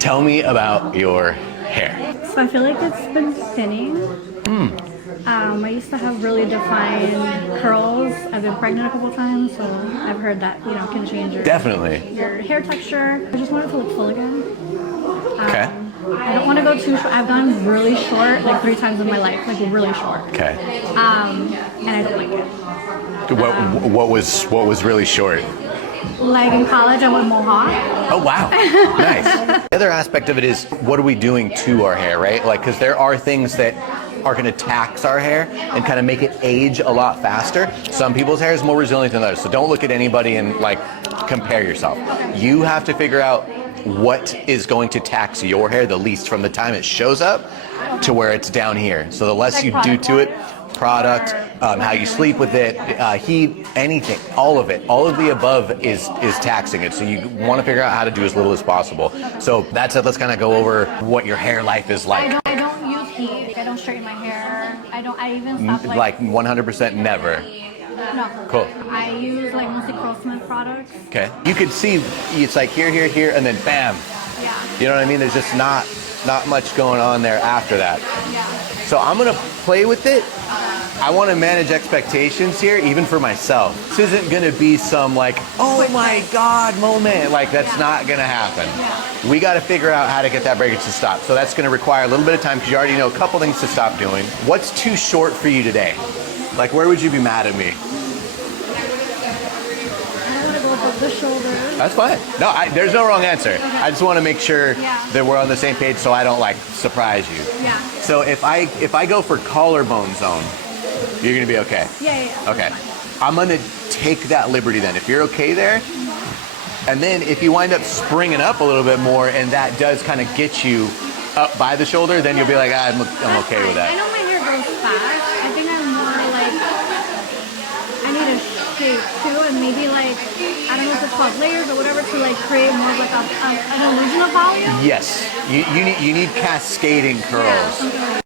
Tell me about your hair. So I feel like it's been thinning. I used to have really defined curls. I've been pregnant a couple times, so I've heard that can change Definitely. your hair texture. I just want it to look full again. Okay. I don't want to go too short. I've gone really short like 3 times in my life, like really short. Okay. And I don't like it. What was really short? Like in college, I went mohawk. Oh wow, nice. The other aspect of it is, what are we doing to our hair, right? Like, because there are things that are going to tax our hair and kind of make it age a lot faster. Some people's hair is more resilient than others, so don't look at anybody and like compare yourself. You have to figure out what is going to tax your hair the least from the time it shows up to where it's down here. So the less you do to it, product, how you sleep with it, heat, anything, all of the above is taxing it. So you want to figure out how to do as little as possible. So that's it. Let's kind of go over what your hair life is like. I don't use heat. I don't straighten my hair. I even stop Like 100% never. No. Cool. I use like mostly Curl Smith products. Okay. You could see it's like here, and then bam. Yeah. You know what I mean? There's just not much going on there after that. Yeah. So I'm gonna play with it. I want to manage expectations here, even for myself. This isn't gonna be some like, oh my God moment. Like that's not gonna happen. Yeah. We got to figure out how to get that breakage to stop. So that's gonna require a little bit of time because you already know a couple things to stop doing. What's too short for you today? Like where would you be mad at me? I want to go above the shoulders. That's fine. No, there's no wrong answer. Okay. I just want to make sure that we're on the same page so I don't like surprise you. Yeah. So if I go for collarbone zone, you're gonna be okay. Yeah. Okay. I'm gonna take that liberty then. If you're okay there, and then if you wind up springing up a little bit more and that does kind of get you up by the shoulder, then you'll be like, I'm okay with that. I know my hair grows fast. I think I'm more like, I need a shape too, and maybe like, I don't know if it's called layers or whatever, to like create more of like an illusion of volume. Yes, you need cascading curls. Yeah, something like